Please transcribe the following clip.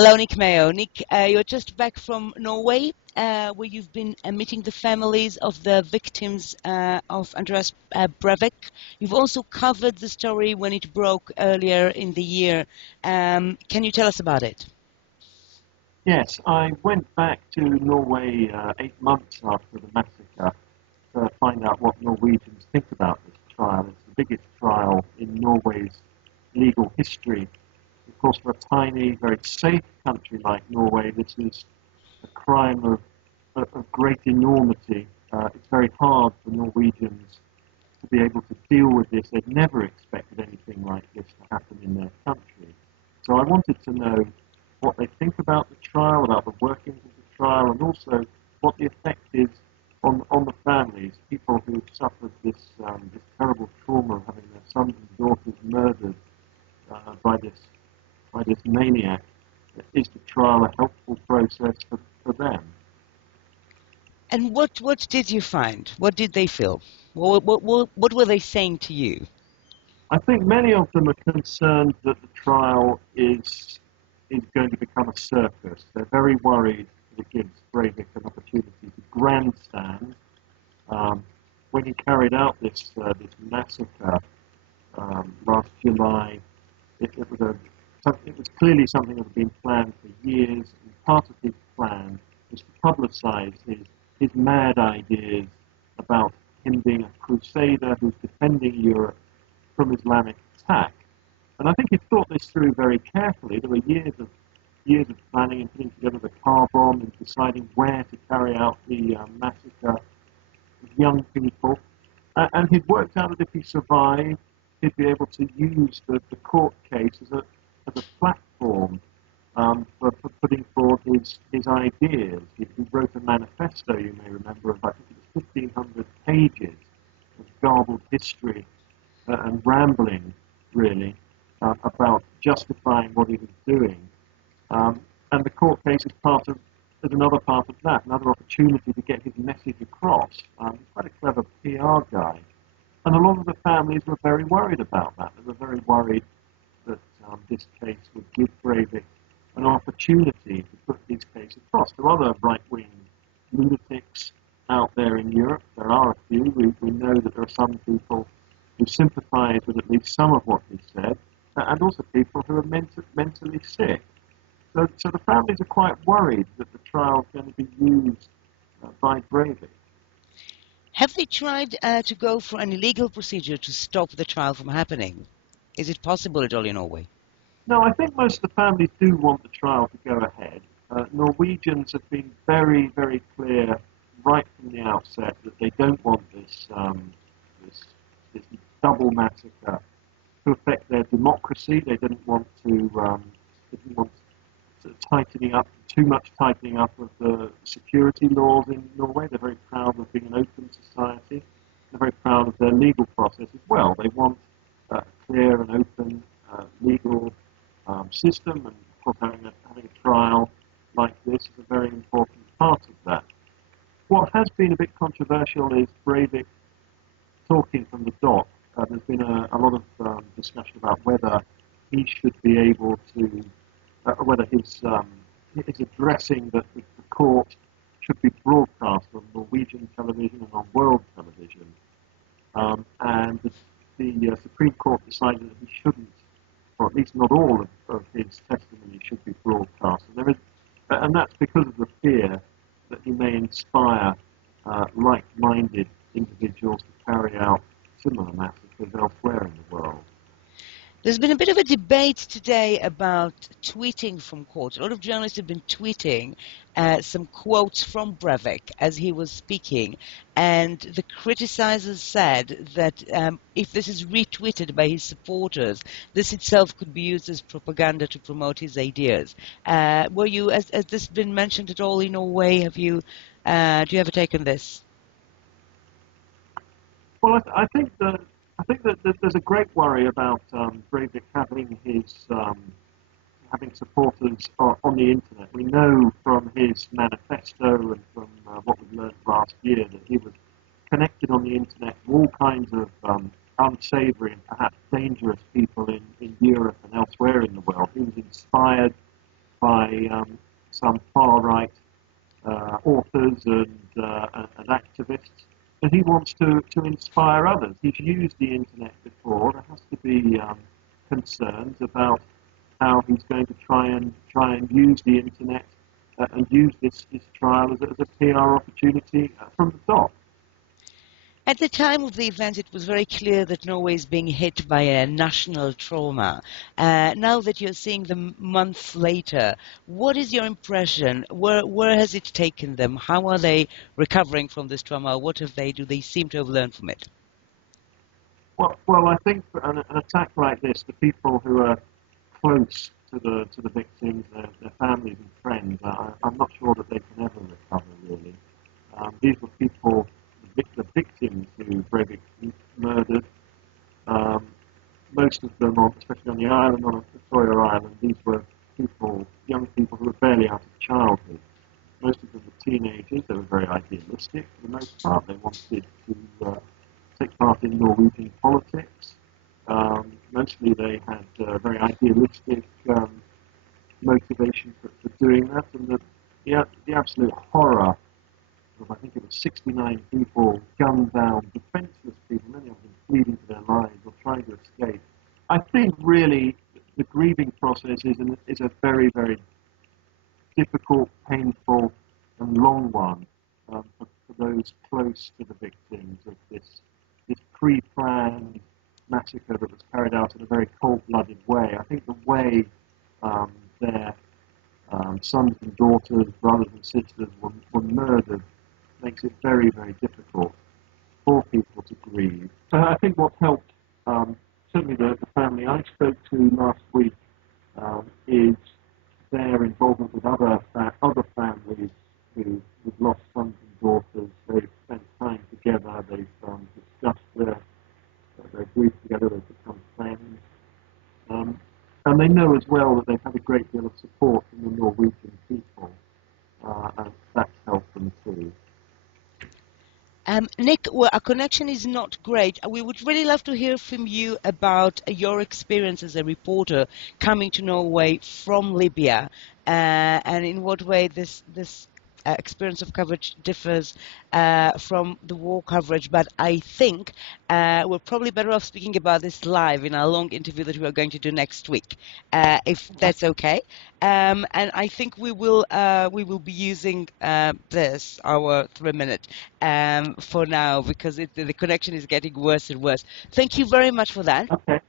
Hello, Nick Mayo. Nick, you're just back from Norway, where you've been meeting the families of the victims of Andres Breivik. You've also covered the story when it broke earlier in the year. Can you tell us about it? Yes, I went back to Norway 8 months after the massacre to find out what Norwegians think about this trial. It's the biggest trial in Norway's legal history. Of course, for a tiny, very safe country like Norway, this is a crime of great enormity. It's very hard for Norwegians to be able to deal with this. They've never expected anything like this to happen in their country. So I wanted to know what they think about the trial, about the workings of the trial, and also what the effect is on the families, people who've suffered this terrible trauma of having their sons and daughters murdered by this maniac. Is the trial a helpful process for them? And what did you find? What did they feel? What were they saying to you? I think many of them are concerned that the trial is going to become a circus. They're very worried that it gives Breivik an opportunity to grandstand. When he carried out this massacre last July, it was clearly something that had been planned for years. And part of his plan was to publicise his mad ideas about him being a crusader who's defending Europe from Islamic attack. And I think he thought this through very carefully. There were years of planning and putting together the car bomb and deciding where to carry out the massacre of young people. And he'd worked out that if he survived, he'd be able to use the court case as a platform for putting forward his ideas. He wrote a manifesto, you may remember, of I think it was 1,500 pages of garbled history and rambling, really, about justifying what he was doing. And the court case is another part of that, another opportunity to get his message across. He's quite a clever PR guy. And a lot of the families were very worried about that. They were very worried that this case would give Breivik an opportunity to put his case across to other right-wing lunatics out there in Europe. There are a few. We know that there are some people who sympathise with at least some of what he said, and also people who are mentally sick. So the families are quite worried that the trial is going to be used by Breivik. Have they tried to go for an illegal procedure to stop the trial from happening? Is it possible at all in Norway? No, I think most of the families do want the trial to go ahead. Norwegians have been very, very clear right from the outset that they don't want this double massacre to affect their democracy. They didn't want too much tightening up of the security laws in Norway. They're very proud of being an open society. They're very proud of their legal process as well. They want a clear and open legal system, and of course having a trial like this is a very important part of that. What has been a bit controversial is Breivik talking from the dock. There's been a lot of discussion about whether he should be able to, whether his addressing the court should be broadcast on Norwegian television and on world television. And the Supreme Court decided that he shouldn't, or at least not all of his testimony should be broadcast. And that's because of the fear that he may inspire like-minded individuals to carry out similar massacres elsewhere in the world. There's been a bit of a debate today about tweeting from court. A lot of journalists have been tweeting some quotes from Breivik as he was speaking, and the criticizers said that if this is retweeted by his supporters, this itself could be used as propaganda to promote his ideas. Has this been mentioned at all in Norway? Do you have a take on this? Well, I think that there's a great worry about Breivik having supporters on the internet. We know from his manifesto and from what we learned last year that he was connected on the internet to all kinds of unsavoury and perhaps dangerous people in Europe and elsewhere in the world. He was inspired by some far-right authors and activists, and he wants to inspire others. He's used the internet before. There has to be concerns about how he's going to try and use the internet and use this trial as a PR opportunity from the top. At the time of the event, it was very clear that Norway is being hit by a national trauma. Now that you're seeing them months later, what is your impression? Where has it taken them? How are they recovering from this trauma? What do they seem to have learned from it? Well, I think for an attack like this, the people who are close to the victims, their families and friends, I'm not sure that they can ever recover, really. These were people, the victims who Breivik murdered. Most of them, especially on the island, on Victoria Island, these were young people who were barely out of childhood. Most of them were teenagers. They were very idealistic for the most part. They wanted to take part in Norwegian politics. Mostly they had very idealistic motivation for doing that, and the absolute horror of, I think it was 69 people gunned down, defenseless people, many of them fleeing for their lives or trying to escape. I think really the grieving process is a very, very difficult, painful and long one for those close to the victims of this pre-planned massacre that was carried out in a very cold-blooded way. I think the way their sons and daughters, brothers and sisters were murdered makes it very, very difficult for people to grieve. So I think what helped, certainly the family I spoke to last week, is their involvement with other families who've lost sons and daughters. They've spent time together, they've discussed their grief together, they've become friends. And they know as well that they've had a great deal of support from the Norwegian people, and that's helped them too. Nick, well, our connection is not great. We would really love to hear from you about your experience as a reporter coming to Norway from Libya, and in what way this experience of coverage differs from the war coverage. But I think we're probably better off speaking about this live in our long interview that we are going to do next week, if that's okay. And I think we will be using this, our 3-minute, for now, because the connection is getting worse and worse. Thank you very much for that. Okay.